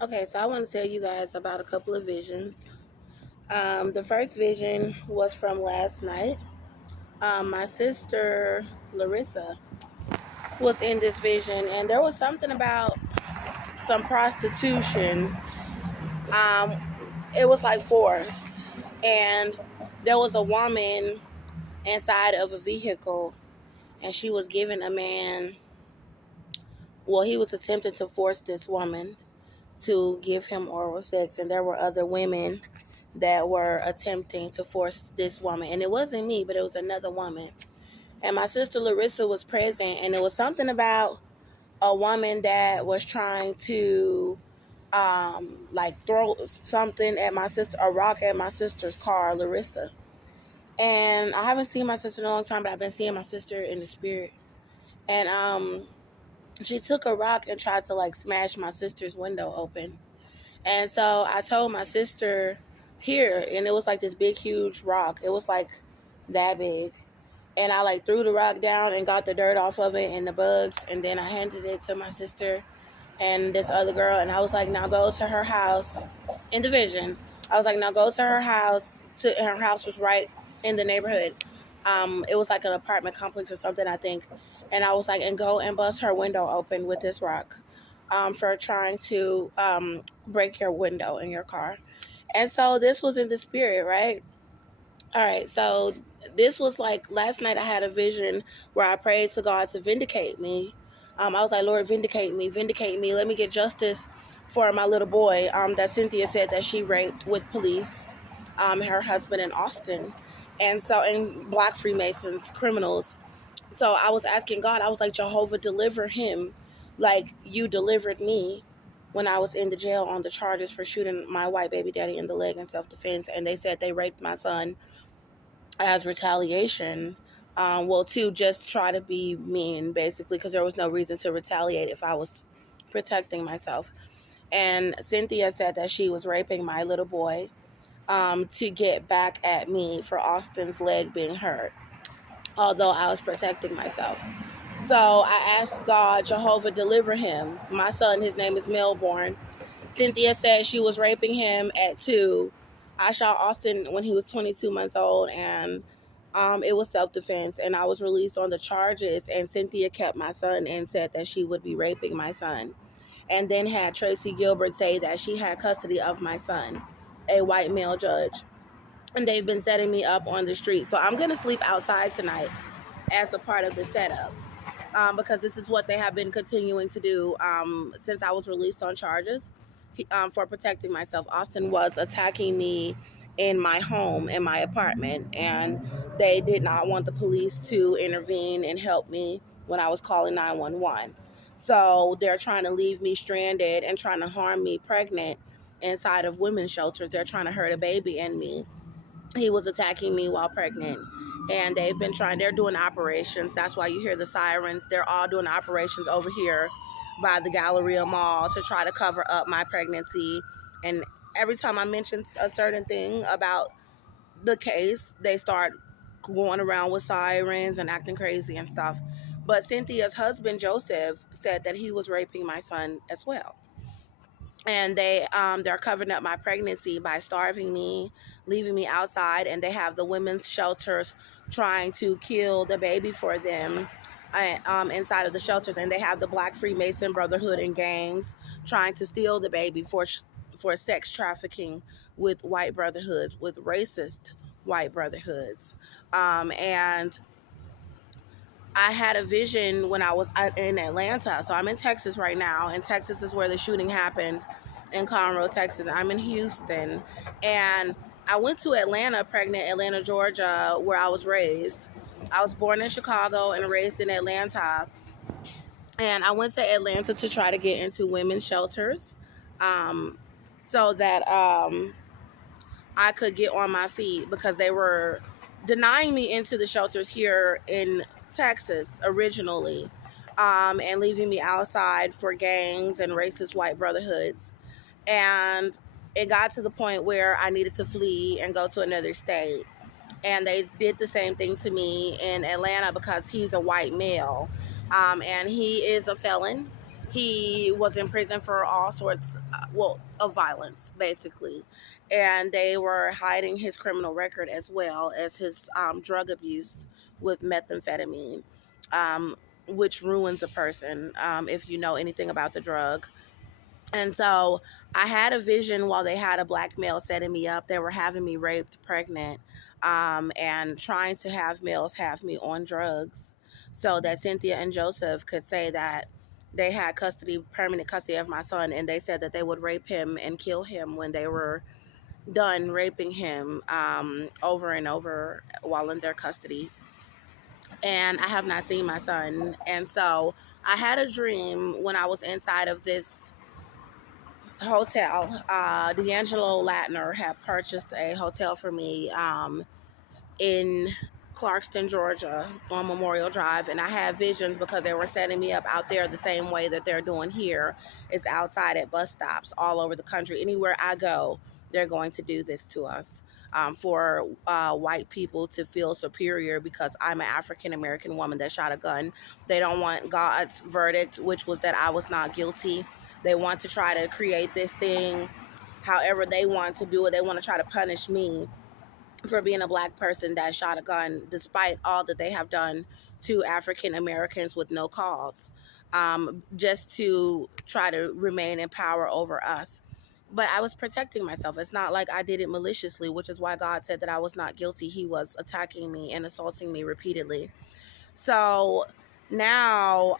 Okay, so I want to tell you guys about a couple of visions. The first vision was from last night. My sister Larissa was in this vision, and there was something about some prostitution. It was like forced, and there was a woman inside of a vehicle, and she was giving a man. Well, he was attempting to force this woman to give him oral sex, and there were other women that were attempting to force this woman, and it wasn't me, but it was another woman. And my sister Larissa was present, and it was something about a woman that was trying to like throw something at my sister, a rock at my sister's car, Larissa. And I haven't seen my sister in a long time, but I've been seeing my sister in the spirit. And she took a rock and tried to like smash my sister's window open. And so I told my sister here, and it was like this big, huge rock. It was like that big. And I like threw the rock down and got the dirt off of it and the bugs. And then I handed it to my sister and this other girl. And I was like, now go to her house in the vision. I was like, now go to her house. Her house was right in the neighborhood. It was like an apartment complex or something, I think. And I was like, and go and bust her window open with this rock for trying to break your window in your car. And so this was in the spirit, right? All right, so this was like last night I had a vision where I prayed to God to vindicate me. I was like, Lord, vindicate me, vindicate me. Let me get justice for my little boy that Cynthia said that she raped with police, her husband in Austin. And so, and black Freemasons, criminals. So I was asking God, I was like, Jehovah, deliver him like you delivered me when I was in the jail on the charges for shooting my white baby daddy in the leg in self-defense. And they said they raped my son as retaliation. Well, to just try to be mean, basically, because there was no reason to retaliate if I was protecting myself. And Cynthia said that she was raping my little boy to get back at me for Austin's leg being hurt, although I was protecting myself. So I asked God, Jehovah, deliver him. My son, his name is Melbourne. Cynthia said she was raping him at 2. I shot Austin when he was 22 months old, and it was self-defense, and I was released on the charges, and Cynthia kept my son and said that she would be raping my son. And then had Tracy Gilbert say that she had custody of my son, a white male judge. And they've been setting me up on the street. So I'm going to sleep outside tonight as a part of the setup. Because this is what they have been continuing to do since I was released on charges for protecting myself. Austin was attacking me in my home, in my apartment, and they did not want the police to intervene and help me when I was calling 911. So they're trying to leave me stranded and trying to harm me pregnant inside of women's shelters. They're trying to hurt a baby in me. He was attacking me while pregnant, and they're doing operations. That's why you hear the sirens. They're all doing operations over here by the Galleria Mall to try to cover up my pregnancy. And every time I mention a certain thing about the case, they start going around with sirens and acting crazy and stuff. But Cynthia's husband, Joseph, said that he was raping my son as well. And they're covering up my pregnancy by starving me, leaving me outside, and they have the women's shelters trying to kill the baby for them inside of the shelters. And they have the Black Freemason Brotherhood and gangs trying to steal the baby for sex trafficking with white brotherhoods, with racist white brotherhoods. And I had a vision when I was in Atlanta. So I'm in Texas right now, and Texas is where the shooting happened, in Conroe, Texas. I'm in Houston, and I went to Atlanta, Georgia, where I was raised. I was born in Chicago and raised in Atlanta, and I went to Atlanta to try to get into women's shelters so that I could get on my feet, because they were denying me into the shelters here in Texas originally, and leaving me outside for gangs and racist white brotherhoods. And it got to the point where I needed to flee and go to another state. And they did the same thing to me in Atlanta because he's a white male. And he is a felon. he was in prison for all sorts, of violence, basically. And they were hiding his criminal record as well as his drug abuse with methamphetamine, which ruins a person if you know anything about the drug. And so I had a vision while they had a black male setting me up. They were having me raped, pregnant, and trying to have males have me on drugs so that Cynthia and Joseph could say that they had custody, permanent custody of my son, and they said that they would rape him and kill him when they were done raping him over and over while in their custody. And I have not seen my son. And so I had a dream when I was inside of this hotel. D'Angelo Latner had purchased a hotel for me in Clarkston, Georgia, on Memorial Drive, and I had visions because they were setting me up out there the same way that they're doing here. It's outside at bus stops all over the country. Anywhere I go, they're going to do this to us. For white people to feel superior because I'm an African American woman that shot a gun. They don't want God's verdict, which was that I was not guilty. They want to try to create this thing however they want to do it. They want to try to punish me for being a black person that shot a gun, despite all that they have done to African Americans with no cause, just to try to remain in power over us. But I was protecting myself. It's not like I did it maliciously, which is why God said that I was not guilty. He was attacking me and assaulting me repeatedly. So now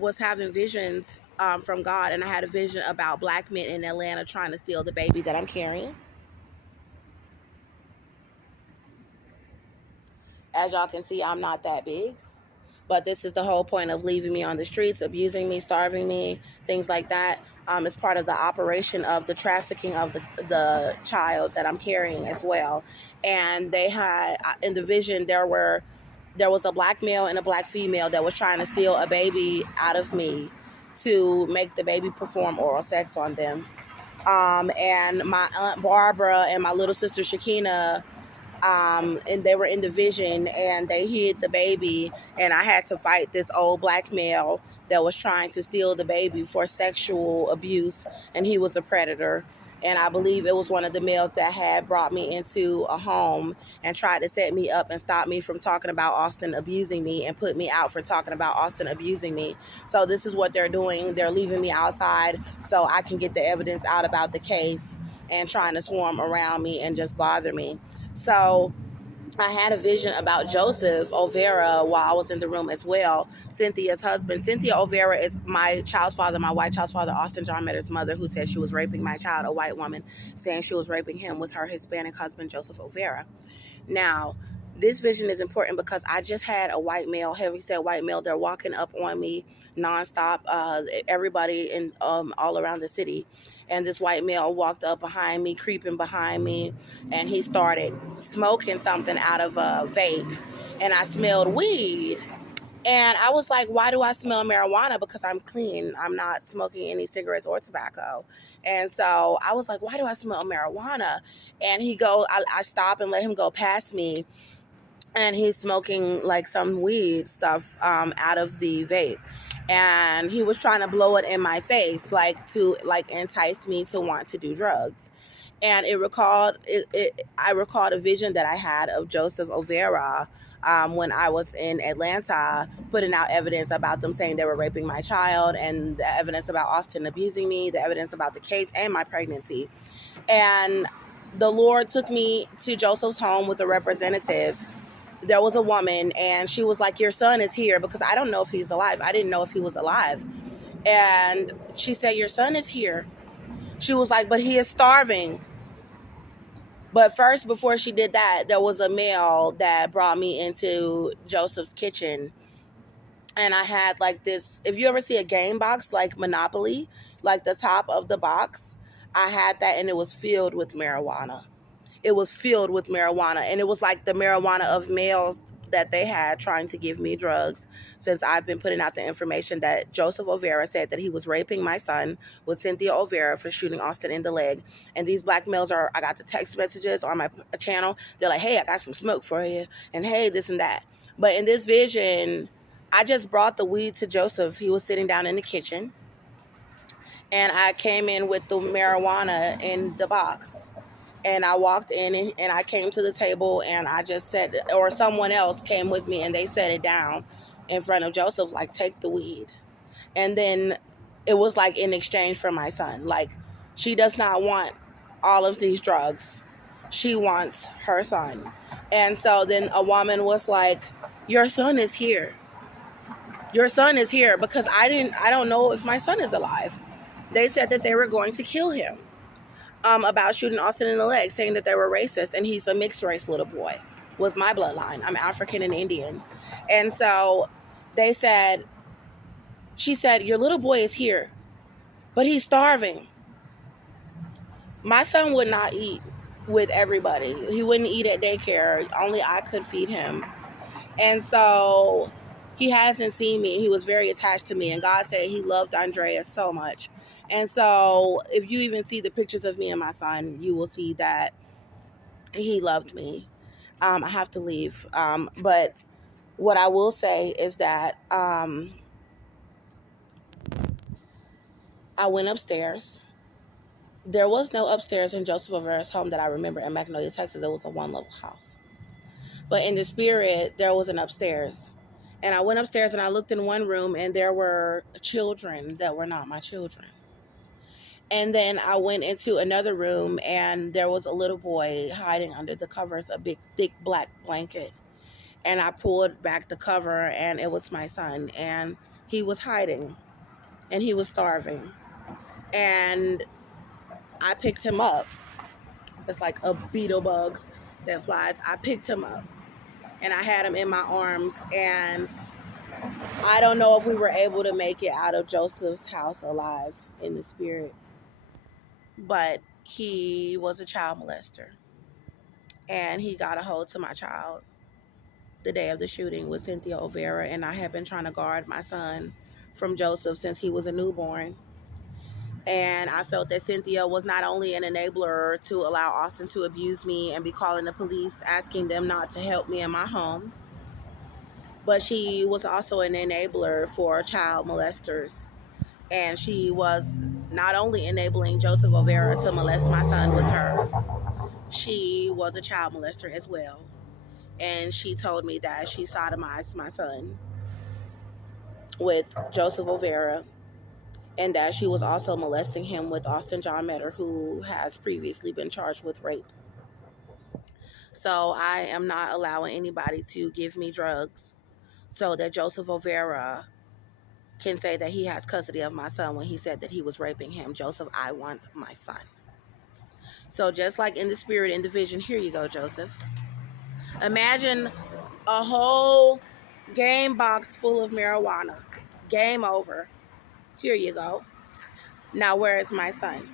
was having visions from God, and I had a vision about black men in Atlanta trying to steal the baby that I'm carrying. As y'all can see, I'm not that big. But this is the whole point of leaving me on the streets, abusing me, starving me, things like that. It's part of the operation of the trafficking of the child that I'm carrying as well. And they had, in the vision, there was a black male and a black female that was trying to steal a baby out of me to make the baby perform oral sex on them. And my Aunt Barbara and my little sister Shakina, and they were in the vision, and they hid the baby, and I had to fight this old black male that was trying to steal the baby for sexual abuse, and he was a predator. And I believe it was one of the males that had brought me into a home and tried to set me up and stop me from talking about Austin abusing me and put me out for talking about Austin abusing me. So this is what they're doing. They're leaving me outside so I can get the evidence out about the case, and trying to swarm around me and just bother me. So I had a vision about Joseph Olvera while I was in the room as well, Cynthia's husband. Cynthia Olvera is my child's father, my white child's father, Austin John Medder's mother, who said she was raping my child, a white woman, saying she was raping him with her Hispanic husband, Joseph Olvera. Now, this vision is important because I just had a white male, heavyset white male. They're walking up on me nonstop, everybody in all around the city. And this white male walked up behind me, creeping behind me, and he started smoking something out of a vape. And I smelled weed. And I was like, why do I smell marijuana? Because I'm clean. I'm not smoking any cigarettes or tobacco. And so I was like, why do I smell marijuana? And I stop and let him go past me. And he's smoking like some weed stuff out of the vape. And he was trying to blow it in my face, to entice me to want to do drugs. And I recalled a vision that I had of Joseph Olvera when I was in Atlanta, putting out evidence about them saying they were raping my child, and the evidence about Austin abusing me, the evidence about the case and my pregnancy. And the Lord took me to Joseph's home with a representative. There was a woman, and she was like, your son is here, because I don't know if he's alive. I didn't know if he was alive. And she said, your son is here. She was like, but he is starving. But first, before she did that, there was a male that brought me into Joseph's kitchen. And I had this, if you ever see a game box like Monopoly, the top of the box, I had that, and it was filled with marijuana. It was filled with marijuana, and it was like the marijuana of males that they had trying to give me drugs, since I've been putting out the information that Joseph Olvera said that he was raping my son with Cynthia Olvera for shooting Austin in the leg. And these black males I got the text messages on my channel. They're like, hey, I got some smoke for you, and hey, this and that. But in this vision, I just brought the weed to Joseph. He was sitting down in the kitchen, and I came in with the marijuana in the box. And I walked in and I came to the table and I just said, or someone else came with me and they set it down in front of Joseph, like, take the weed. And then it was like in exchange for my son. Like, she does not want all of these drugs. She wants her son. And so then a woman was like, your son is here. Your son is here, because I don't know if my son is alive. They said that they were going to kill him. About shooting Austin in the leg, saying that they were racist, and he's a mixed race little boy with my bloodline. I'm African and Indian. And so they said, she said, your little boy is here, but he's starving. My son would not eat with everybody. He wouldn't eat at daycare. Only I could feed him. And so he hasn't seen me. He was very attached to me. And God said he loved Andrea so much. And so if you even see the pictures of me and my son, you will see that he loved me. I have to leave. But what I will say is that I went upstairs. There was no upstairs in Joseph Olvera's home that I remember in Magnolia, Texas. It was a one-level house. But in the spirit, there was an upstairs. And I went upstairs and I looked in one room and there were children that were not my children. And then I went into another room and there was a little boy hiding under the covers, a big, thick black blanket. And I pulled back the cover and it was my son. And he was hiding and he was starving. And I picked him up. It's like a beetle bug that flies. I picked him up and I had him in my arms. And I don't know if we were able to make it out of Joseph's house alive in the spirit. But he was a child molester, and he got a hold to my child the day of the shooting with Cynthia Olvera, and I had been trying to guard my son from Joseph since he was a newborn. And I felt that Cynthia was not only an enabler to allow Austin to abuse me and be calling the police, asking them not to help me in my home, but she was also an enabler for child molesters. And she was not only enabling Joseph Olvera to molest my son with her, she was a child molester as well. And she told me that she sodomized my son with Joseph Olvera, and that she was also molesting him with Austin John Metter, who has previously been charged with rape. So I am not allowing anybody to give me drugs so that Joseph Olvera can say that he has custody of my son when he said that he was raping him. Joseph, I want my son. So just like in the spirit, in the vision, here you go, Joseph. Imagine a whole game box full of marijuana. Game over. Here you go. Now, where is my son?